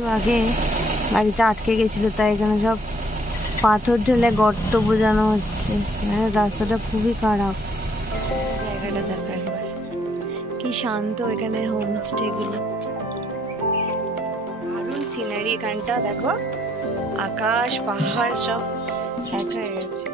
তো আগে গাড়িটা আটকে গেছিল, তাই এখানে সব পাথর ঢেলে গর্ত বোঝানো হচ্ছে। রাস্তাটা খুবই খারাপ। জায়গাটা দেখা একবার কি শান্ত, এখানে হোমস্টে গুলো দারুণ সিনারি। এখানটা দেখো আকাশ পাহাড় সব এক হয়ে গেছে।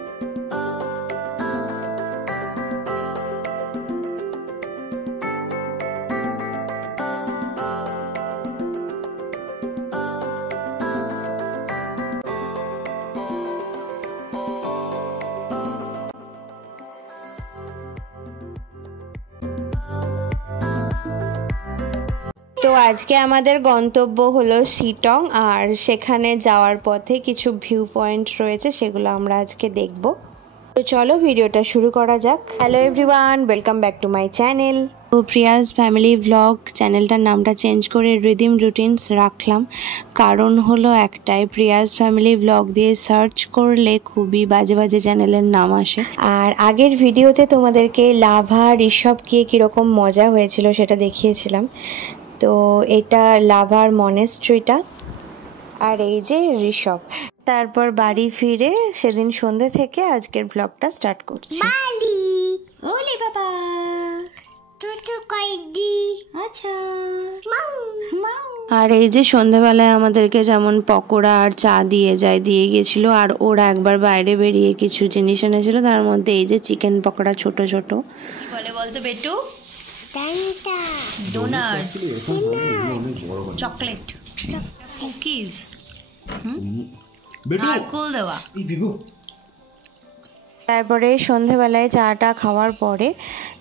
তো আজকে আমাদের গন্তব্য হলো শিটং, আর সেখানে যাওয়ার পথে কিছু ভিউ পয়েন্ট রয়েছে, সেগুলো আমরা আজকে দেখব। তো চলো ভিডিওটা শুরু করা যাক। Hello everyone, welcome back to my channel. তো প্রিয়াস ফ্যামিলি ব্লগ চ্যানেলটার নামটা চেঞ্জ করে রিদিম রুটিনস রাখলাম। কারণ হলো একটাই, প্রিয়াস ফ্যামিলি ব্লগ দিয়ে সার্চ করলে খুবই বাজে বাজে চ্যানেলের নাম আসে। আর আগের ভিডিওতে তোমাদেরকে লাভা ঋষভ গিয়ে কীরকম মজা হয়েছিল সেটা দেখিয়েছিলাম। তো এটা লাভার মনেস্ট্রিটা, আর এই যে ঋষভ। তারপর বাড়ি ফিরে সেদিন সন্ধ্যে থেকে আজকের ব্লগটা স্টার্ট করছি। ওলে বাবা আচ্ছা। আর এই যে সন্ধ্যাবেলায় আমাদেরকে যেমন পকোড়া আর চা দিয়ে গেছিলো, আর ওরা একবার বাইরে বেরিয়ে কিছু জিনিস এনেছিল, তার মধ্যে এই যে চিকেন পকোড়া ছোট ছোট। কি বলে বলতো বেটু? ডোনাট, চকলেট, কুকিজ, নারকেল দেওয়া। তারপরে সন্ধেবেলায় চাটা খাওয়ার পরে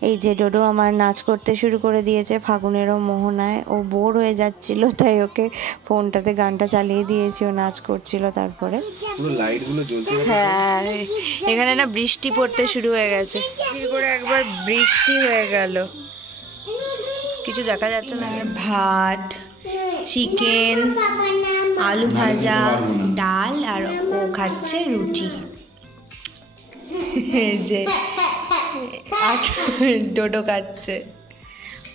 এই যে ডোডো আমার নাচ করতে শুরু করে দিয়েছে ফাগুনেরও মোহনায়। ও বোর হয়ে যাচ্ছিল, তাই ওকে ফোনটাতে গানটা চালিয়ে দিয়েছি, ও নাচ করছিল। তারপরে হ্যাঁ, এখানে না বৃষ্টি পড়তে শুরু হয়ে গেছে, করে একবার বৃষ্টি হয়ে গেল, কিছু দেখা যাচ্ছে না। ভাত, চিকেন, আলু ভাজা, ডাল, আর ও খাচ্ছে রুটি। যে ডোডো খাচ্ছে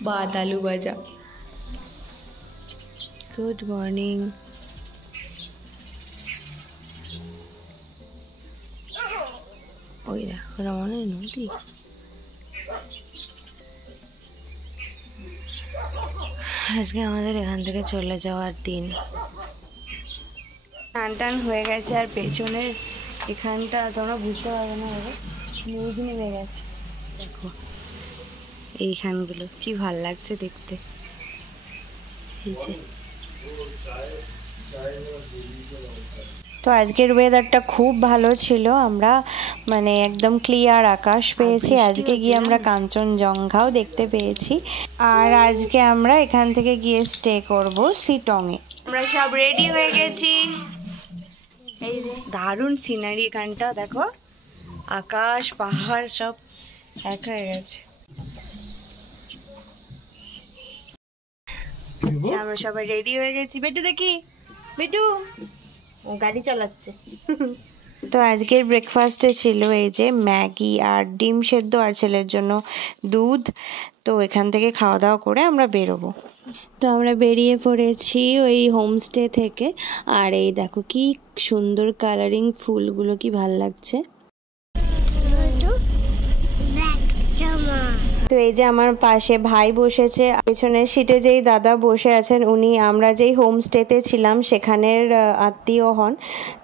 ভাত আলু ভাজা। Good morning. ওই দেখো মনে হয় নদী। আজকে আমাদের এখান থেকে চলে যাওয়ার দিন। টান টান হয়ে গেছে, আর পেছনের এখানটা তোমরা বুঝতে পারবে না, মেঘ নেমে গেছে। দেখো এইখানগুলো কি ভাল লাগছে দেখতে। তো আজকের ওয়েদারটা খুব ভালো ছিল, আমরা মানে একদম ক্লিয়ার আকাশ পেয়েছি। আজকে গিয়ে আমরা কাঞ্চনজঙ্ঘাও দেখতে পেয়েছি। আর আজকে আমরা এখান থেকে গিয়ে স্টে করব শিটংয়ে। আমরা সব রেডি হয়ে গেছি। এই যে দারুণ সিনারি, এখানটা দেখো আকাশ পাহাড় সব এক হয়ে গেছে। আমরা সবাই রেডি হয়ে গেছি। বেটু দেখি, বেটু ও গাড়ি চালাচ্ছে। তো আজকের ব্রেকফাস্টে ছিল এই যে ম্যাগি আর ডিম সেদ্ধ, আর ছেলের জন্য দুধ। তো এখান থেকে খাওয়া দাওয়া করে আমরা বেরোবো। তো আমরা বেরিয়ে পড়েছি ওই হোমস্টে থেকে। আর এই দেখো কি সুন্দর কালারিং ফুলগুলো, কি ভাল লাগছে। তো এই যে আমার পাশে ভাই বসেছে, পেছনের সিটে যেই দাদা বসে আছেন উনি আমরা যেই হোমস্টেতে ছিলাম সেখানের আত্মীয় হন।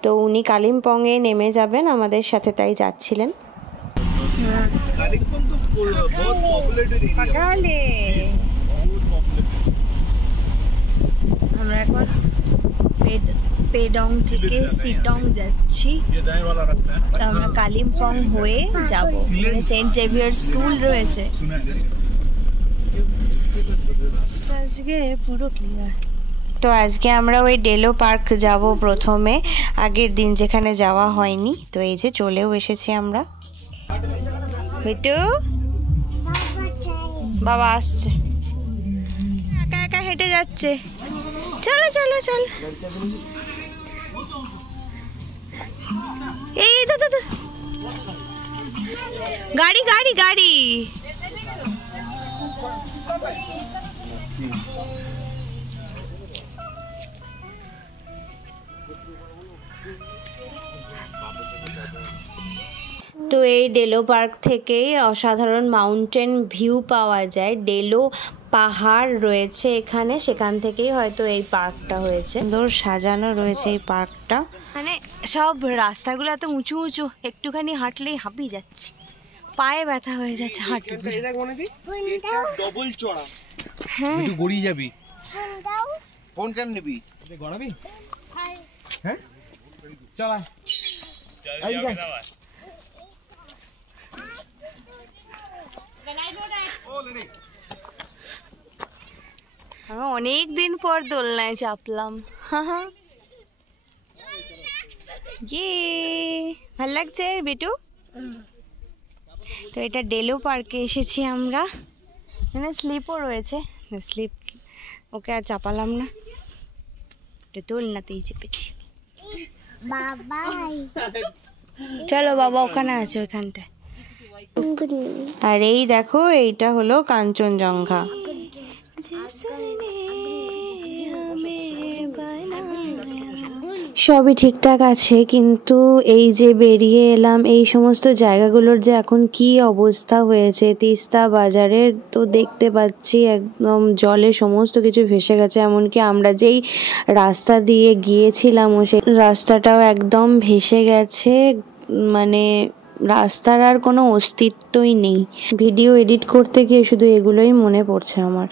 তো উনি কালিম্পংয়ে নেমে যাবেন আমাদের সাথে, তাই যাচ্ছিলেন। আমরা এখন পেডং থেকে শিটং যাচ্ছি। তো আমরা কালিম্পং হয়ে যাব, মানে সেন্ট জেভিয়ার স্কুল রয়েছে। আজকে পুরো ক্লিয়ার। তো আজকে আমরা ওই ডেলো পার্ক যাব প্রথমে, আগের দিন যেখানে যাওয়া হয়নি। তো এই যে চলেও এসেছি আমরা। হেঁটু বাবা আসছে, একা একা হেঁটে যাচ্ছে। চলো চলো চলো, এই তো গাড়ি গাড়ি গাড়ি। তো এই ডেলো পার্ক থেকেই অসাধারণ মাউন্টেন ভিউ পাওয়া যায়। ডেলো পাহাড় রয়েছে এখানে, সেখান থেকেই হয়তো এই পার্কটা হয়েছে। সুন্দর সাজানো রয়েছে এই পার্কটা। মানে সব রাস্তাগুলো এত উঁচু উঁচু, একটুখানি হাঁটলেই হাঁপিয়ে যাচ্ছে, পায়ে ব্যথা হয়ে যাচ্ছে হাঁটু। হ্যাঁ গড়িয়ে যাবি। ফোন কেন নিবি? গড়াবি? হ্যাঁ চল আয়। আমি অনেক দিন পর দোলনায় চাপলাম। ভাল লাগছে বেটু? তো এটা ডেলো পার্কে এসেছি আমরা। এখানে স্লিপও রয়েছে, স্লিপ ওকে আর চাপালাম না, দোলনাতেই চেপেছি। চলো বাবা ওখানে আছে ওইখানটায়। আর এই দেখো এইটা হলো কাঞ্চনজঙ্ঘা। সবই ঠিকঠাক আছে, কিন্তু এই যে বেরিয়ে এলাম, এই সমস্ত জায়গাগুলোর যে এখন কি অবস্থা হয়েছে তিস্তা বাজারের, তো দেখতে পাচ্ছি একদম জলে সমস্ত কিছু ভেসে গেছে। এমনকি আমরা যেই রাস্তা দিয়ে গিয়েছিলাম সেই রাস্তাটাও একদম ভেসে গেছে, মানে রাস্তার আর কোনো অস্তিত্বই নেই। ভিডিও এডিট করতে গিয়ে শুধু এগুলোই মনে পড়ছে আমার।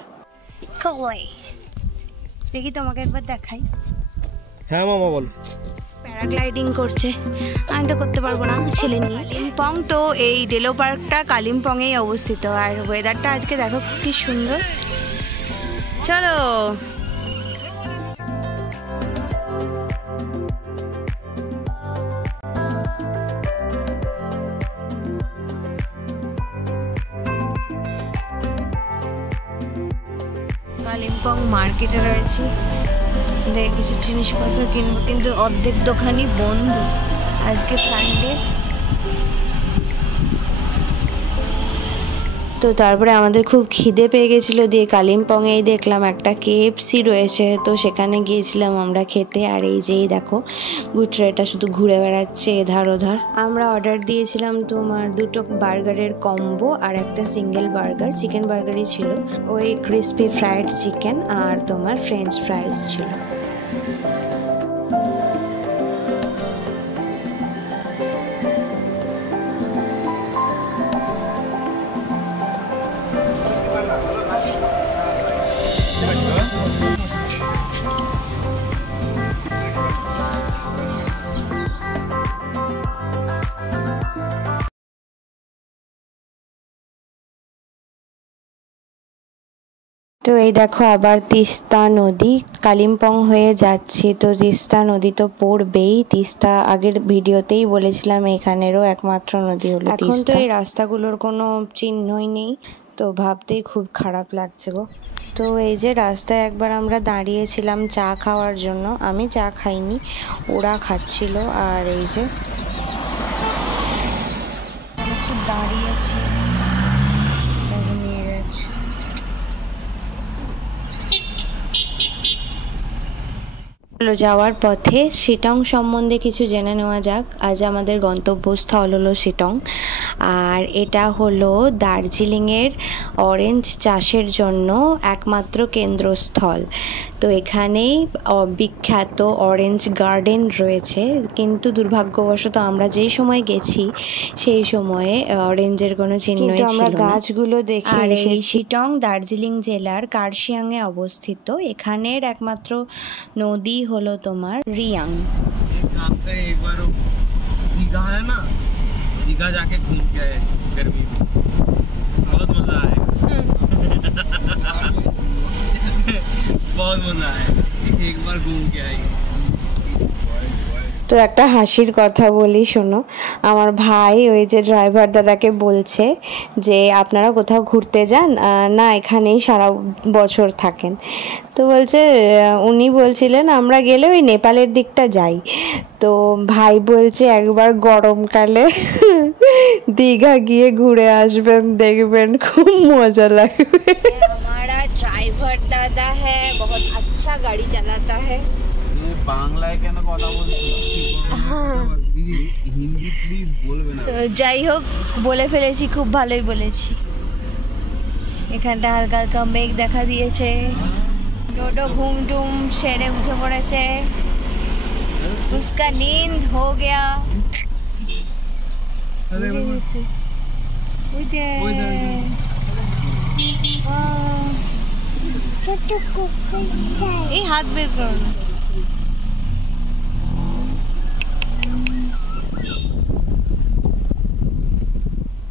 দেখি তোমাকে একবার দেখাই। হ্যাঁ মামা বল। প্যারাগ্লাইডিং করছে, আমি তো করতে পারবো না, ছেলে নিয়ে। কালিম্পং, তো এই ডেলো পার্কটা কালিম্পংয়েই অবস্থিত। আর ওয়েদারটা আজকে দেখো কি সুন্দর। চলো কালিম্পং মার্কেটে রয়েছি, কিছু জিনিসপত্র কিনবো, কিন্তু অর্ধেক দোকানই বন্ধ, আজকে সানডে। তো তারপরে আমাদের খুব খিদে পেয়ে গেছিলো, দিয়ে কালিম্পংয়েই দেখলাম একটা KFC রয়েছে, তো সেখানে গিয়েছিলাম আমরা খেতে। আর এই যেই দেখো গুটরেটা শুধু ঘুরে বেড়াচ্ছে এধার ওধার। আমরা অর্ডার দিয়েছিলাম তোমার 2টো বার্গারের কম্বো আর একটা সিঙ্গেল বার্গার, চিকেন বার্গারই ছিল, ওই ক্রিসপি ফ্রাইড চিকেন আর তোমার ফ্রেঞ্চ ফ্রাইস ছিল। তো এই দেখো আবার তিস্তা নদী, কালিম্পং হয়ে যাচ্ছি, তো তিস্তা নদী তো পড়বেই। তিস্তা আগের ভিডিওতেই বলেছিলাম এখানেরও একমাত্র নদী হলো তিস্তা। এখন তো এই রাস্তাগুলোর কোনো চিহ্নই নেই, তো ভাবতেই খুব খারাপ লাগছে গো। তো এই যে রাস্তায় একবার আমরা দাঁড়িয়েছিলাম চা খাওয়ার জন্য, আমি চা খাইনি, ওরা খাচ্ছিল। আর এই যে একটু দাঁড়িয়েছি, নিয়ে গেছে। যাওয়ার পথে শিটং সম্বন্ধে কিছু জেনে নেওয়া যাক। আজ আমাদের গন্তব্যস্থল হলো শিটং, আর এটা হলো দার্জিলিংয়ের অরেঞ্জ চাষের জন্য একমাত্র কেন্দ্রস্থল। তো এখানেই বিখ্যাত অরেঞ্জ গার্ডেন রয়েছে, কিন্তু দুর্ভাগ্যবশত আমরা যেই সময় গেছি সেই সময়ে অরেঞ্জের কোনো চিহ্নই ছিল না। গাছগুলো দেখে আর এই শিটং দার্জিলিং জেলার কার্শিয়াংয়ে অবস্থিত। এখানের একমাত্র নদী হলো তোমার রিয়াং। दीघा जाके घूम के आए गर्मी में, बहुत मजा आया। बहुत मजा आया, एक बार घूम के आई। তো একটা হাসির কথা বলি শোনো, আমার ভাই ওই যে ড্রাইভার দাদাকে বলছে যে আপনারা কোথাও ঘুরতে যান না, এখানেই সারা বছর থাকেন। তো বলছে, উনি বলছিলেন আমরা গেলে ওই নেপালের দিকটা যাই। তো ভাই বলছে একবার গরমকালে দীঘা গিয়ে ঘুরে আসবেন, দেখবেন খুব মজা লাগবে। हमारा ड्राइवर दादा है, बहुत अच्छा गाड़ी चलाता है। বাংলায় কেন কথা বলছো? হিন্দি প্লিজ বলবে না। যাই হোক, বলে ফেলেছি, খুব ভালোই বলেছি। এখানটা হালকা হালকা মেঘ দেখা দিয়েছে। ডোডো ঘুম টুম সেরে উঠে পড়েছে। उसका नींद हो गया। এই হাত বের করো না।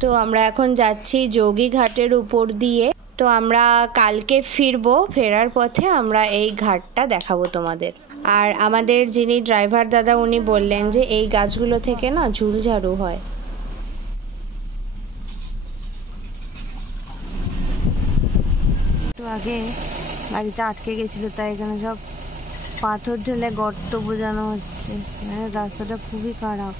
তো আমরা এখন যাচ্ছি যোগী ঘাটের উপর দিয়ে। তো আমরা কালকে ফিরবো, ফেরার পথে আমরা এই ঘাটটা দেখাবো তোমাদের। আর আমাদের যিনি ড্রাইভার দাদা উনি বললেন যে এই গাছগুলো থেকে না ঝুলঝাড়ু হয়। তো আগে গাড়িটা আটকে গেছিল, তাই এখানে সব পাথর ঢেলে গর্ত বোঝানো হচ্ছে। রাস্তাটা খুবই খারাপ।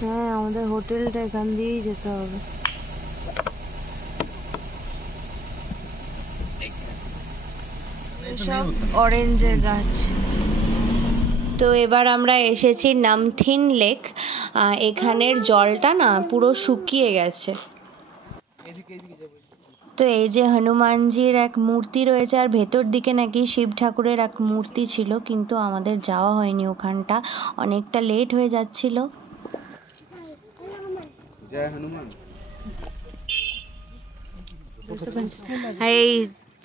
হ্যাঁ, আমাদের হোটেলটা এখান দিয়েই যেতে হবে। সব অরেঞ্জের গাছ। তো এবার আমরা এসেছি নামথিন লেক। এখানের জলটা না পুরো শুকিয়ে গেছে। তো এই যে হনুমানজির এক মূর্তি রয়েছে, আর ভেতর দিকে নাকি শিব ঠাকুরের এক মূর্তি ছিল, কিন্তু আমাদের যাওয়া হয়নি ওখানটা, অনেকটা লেট হয়ে যাচ্ছিল। আর এই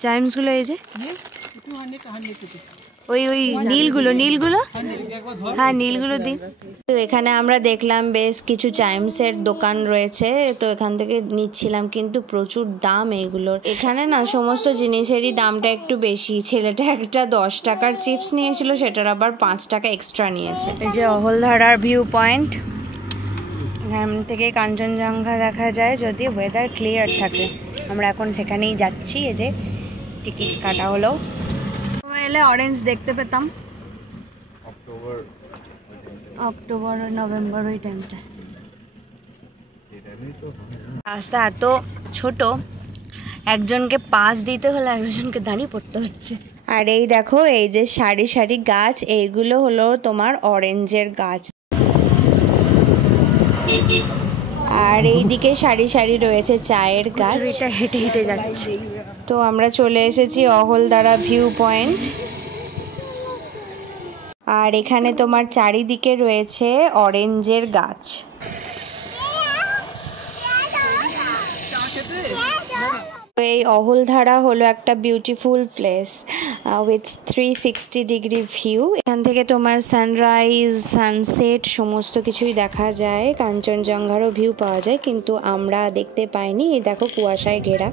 চাইমসগুলো, এই যে ওই নীলগুলো হ্যাঁ নীলগুলো দিন। তো এখানে আমরা দেখলাম বেশ কিছু চাইমসের দোকান রয়েছে, তো এখান থেকে নিচ্ছিলাম, কিন্তু প্রচুর দাম এইগুলোর। এখানে না সমস্ত জিনিসেরই দামটা একটু বেশি। ছেলেটা একটা 10 টাকার চিপস নিয়েছিল, সেটার আবার 5 টাকা এক্সট্রা নিয়েছে। এই যে অহলধারার ভিউ পয়েন্ট, এখান থেকে কাঞ্চনজঙ্ঘা দেখা যায় যদি ওয়েদার ক্লিয়ার থাকে। আমরা এখন সেখানেই যাচ্ছি। এই যে টিকিট কাটা হলো। এলে অরেঞ্জ দেখতে পেতাম অক্টোবর নভেম্বর ওই টাইমটা। রাস্তা এত ছোট, একজনকে পাস দিতে হলে একজনকে দাঁড়িয়ে পড়তে হচ্ছে। আর এই দেখো, এই যে সারি সারি গাছ, এইগুলো হলো তোমার অরেঞ্জের গাছ। আর এইদিকে সারি সারি রয়েছে চায়ের গাছ। এটা হেঁটে হেঁটে যাচ্ছে। তো আমরা চলে এসেছি অহলধারা ভিউ পয়েন্ট। আর এখানে তোমার চারিদিকে রয়েছে অরেঞ্জের গাছ। এই অহলধারা হলো একটা beautiful place with 360 degree view. এখান থেকে তোমার সানরাইজ, সানসেট সমস্ত কিছুই দেখা যায়, কাঞ্চনজঙ্ঘারও ভিউ পাওয়া যায়, কিন্তু আমরা দেখতে পাইনি। এই দেখো কুয়াশায় ঘেরা।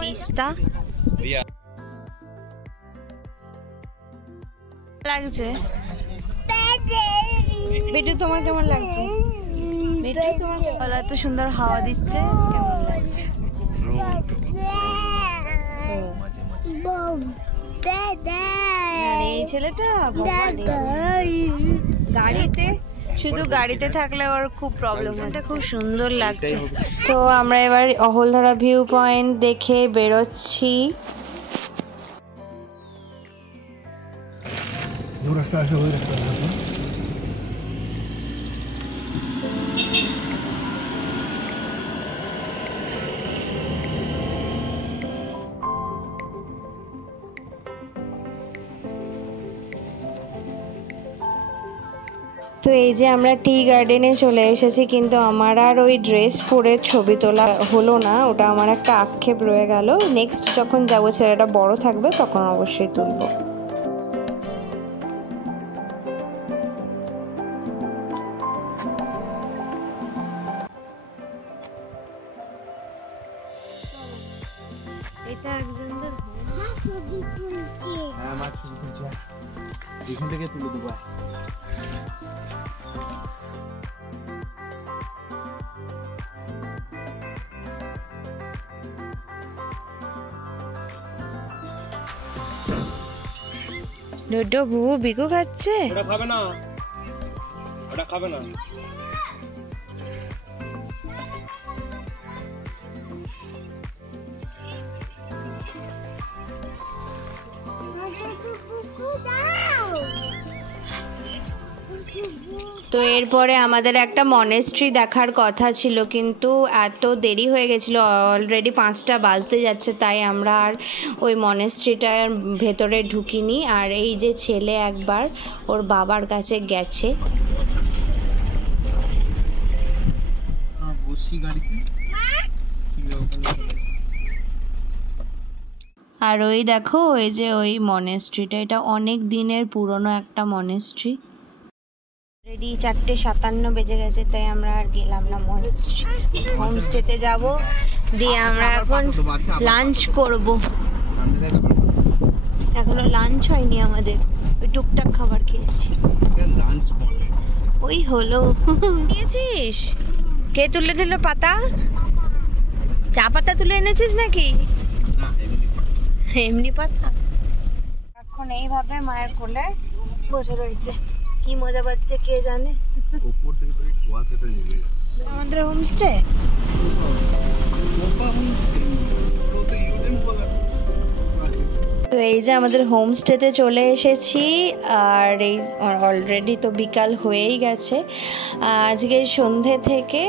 পিস্তা লাগছে। বেটু তোমার কেমন লাগছে? বেটু তোমার গলা এত সুন্দর হাওয়া দিচ্ছে, কেমন লাগছে? এই ছেলেটা গাড়িতে, শুধু গাড়িতে থাকলে ওর খুব প্রবলেম হয়। খুব সুন্দর লাগছে। তো আমরা এবার অহলধারা ভিউ পয়েন্ট দেখে বেরোচ্ছি। তো এই যে আমরা টি গার্ডেনে চলে এসেছি, কিন্তু আমার আর ওই ড্রেস পরে ছবি তোলা হলো না, ওটা আমার একটা আক্ষেপ রয়ে গেল। নেক্সট যখন যাবো, ছেলেটা বড় থাকবে, তখন অবশ্যই তুলবো। হ্যাঁ মা ছবি তুলছে এখান থেকে তুলে দেবো ডোডো বুবু বিকু খাচ্ছে। ওটা খাবে না, ওটা খাবে না। তো এরপরে আমাদের একটা মনেস্ট্রি দেখার কথা ছিল, কিন্তু এত দেরি হয়ে গেছিলো, অলরেডি 5টা বাজতে যাচ্ছে, তাই আমরা আর ওই মনেস্ট্রিটার ভেতরে ঢুকিনি। আর এই যে ছেলে একবার ওর বাবার কাছে গেছে। বসছি গাড়িতে আর ওই দেখো ওই যে ওই মনেস্ট্রিটা, এটা অনেক দিনের পুরনো একটা মনেস্ট্রি। রেডি 4:57 বেজে গেছে, তাই আমরা আর গেলাম না মনেস্ট্রি, হোমস্টেতে যাব, দিয়ে আমরা এখন লাঞ্চ করব। এখনো লাঞ্চ হয়নি আমাদের, ওই টুকটাক খাবার খেয়েছি। লাঞ্চ ওই হলো নিয়েছিস? কে তুলে দিল পাতা? চা পাতা তুলে এনেছিস নাকি? না এমনি পাতা। এখন এইভাবে মায়ের কোলে বসে রয়েছে, কি মজা পাচ্ছে কে জানে। উপর থেকে তো কুয়াশাটা নেমে যাচ্ছে আমাদের হোমস্টে তো এই যে আমাদের হোমস্টেতে চলে এসেছি। আর এই অলরেডি তো বিকাল হয়েই গেছে। আজকে সন্ধে থেকে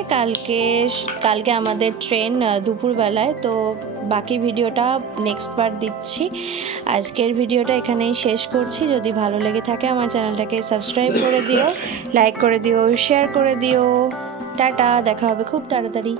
কালকে আমাদের ট্রেন দুপুরবেলায়, তো বাকি ভিডিওটা নেক্সট বার দিচ্ছি। আজকের ভিডিওটা এখানেই শেষ করছি। যদি ভালো লেগে থাকে আমার চ্যানেলটাকে সাবস্ক্রাইব করে দিও, লাইক করে দিও, শেয়ার করে দিও। টাটা, দেখা হবে খুব তাড়াতাড়ি।